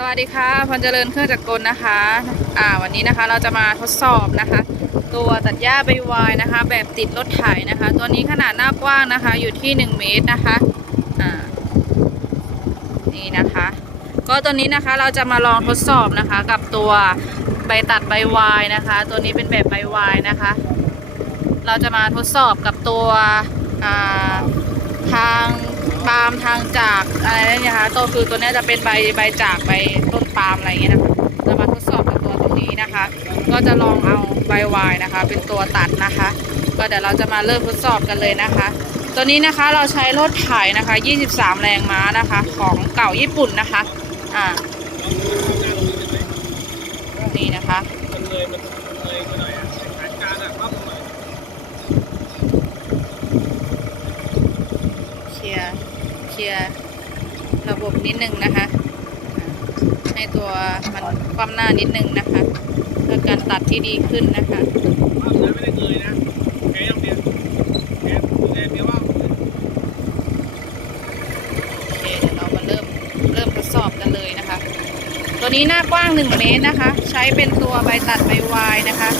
สวัสดีค่ะพรเจริญเครื่องจักรกลนะคะ อ่า วันนี้นะคะเราจะมาทดสอบนะคะ ตัวตัดหญ้าใบวายนะคะ แบบติดรถไถนะคะ ตัวนี้ขนาดหน้ากว้างนะคะ อยู่ที่ 1 เมตรนะคะ อ่า นี่นะคะ ก็ตัวนี้นะคะเราจะมาลองทดสอบนะคะ กับตัวใบตัดใบวายนะคะ ตัวนี้เป็นแบบใบวายนะคะ เราจะมาทดสอบกับตัว อ่า ทาง ปาล์มทางจากอะไรนี่นะคะตัวคือตัวนี้จะเป็นใบใบจากใบต้นปาล์มอะไรอย่างเงี้ยนะคะจะมาทดสอบกับตัวตรงนี้นะคะ ก็จะลองเอาใบวายนะคะ เป็นตัวตัดนะคะ ก็เดี๋ยวเราจะมาเริ่มทดสอบกันเลยนะคะ ตัวนี้นะคะเราใช้รถไถนะคะ 23 แรงม้านะคะ ของเก่าญี่ปุ่นนะคะอ่านี่นะคะ มันเลยมันเลยมาหน่อยอะสายการอะปั๊บหน่อย เคลียร์เค ลียร์ระบบนิดนึงนะคะอ่าให้ตัวมันความหน้านิดนึงนะคะเพื่อการตัดที่ดีขึ้นนะคะปั๊บนะไม่ได้เงยนะแกยังเดียวแกแกเดียวว่าโอเคเดี๋ยวเรามาเริ่มเริ่มทดสอบกันเลยนะคะ ตัวนี้หน้ากว้าง 1 เมตรนะคะ ใช้เป็นตัวใบตัดใบวายนะคะ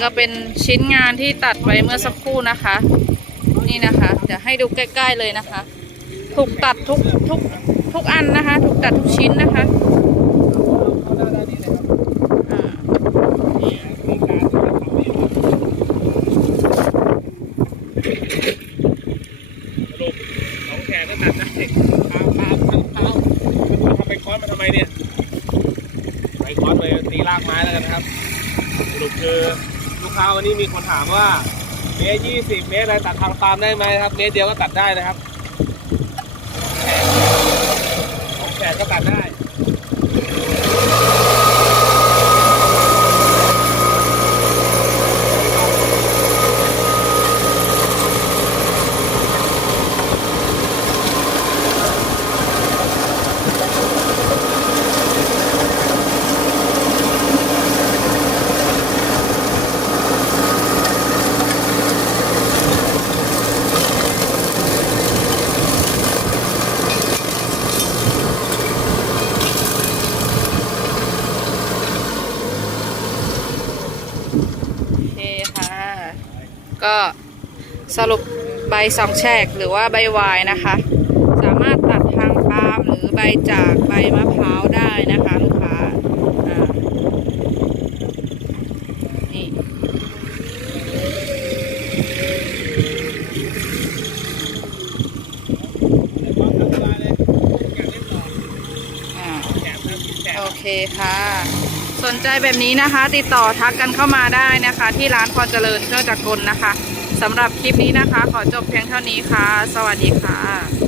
ก็เป็นชิ้นงานที่ตัดไว้เมื่อสักครู่นะคะ นี่นะคะเดี๋ยวให้ดูใกล้ ๆเลยนะคะ ถูกตัดทุกทุกทุกอันนะคะ ถูกตัดทุกชิ้นนะคะเข้าหน้าด้านนี้เลยครับอ่านี่มีการที่จะทำนี่สรุปสองแขนก็ตัดได้พาวพาวพาวพาวแล้วทำไปค้อนมาทำไมเนี่ยไปค้อนไปตีรากไม้แล้วกันนะครับสรุปคือลูก ค้าวันนี้มีคนถามว่าเมตรยี่สิบเมตรอะไรตัดทางปาล์มได้ไหมครับ เมตรเดียวก็ตัดได้นะครับแของแขนก็ตัดได้ โอเคค่ะ ก็สรุปใบสองแฉกหรือว่าใบวายนะคะ สามารถตัดทางปาล์มหรือใบจากใบมะพร้าวได้นะคะ ลูกค้านี่โอเคค่ะ สนใจแบบนี้นะคะ ติดต่อทักกันเข้ามาได้นะคะ ที่ร้านพรเจริญเชื่อจักรกลนะคะสำหรับคลิปนี้นะคะ ขอจบเพียงเท่านี้ค่ะ สวัสดีค่ะ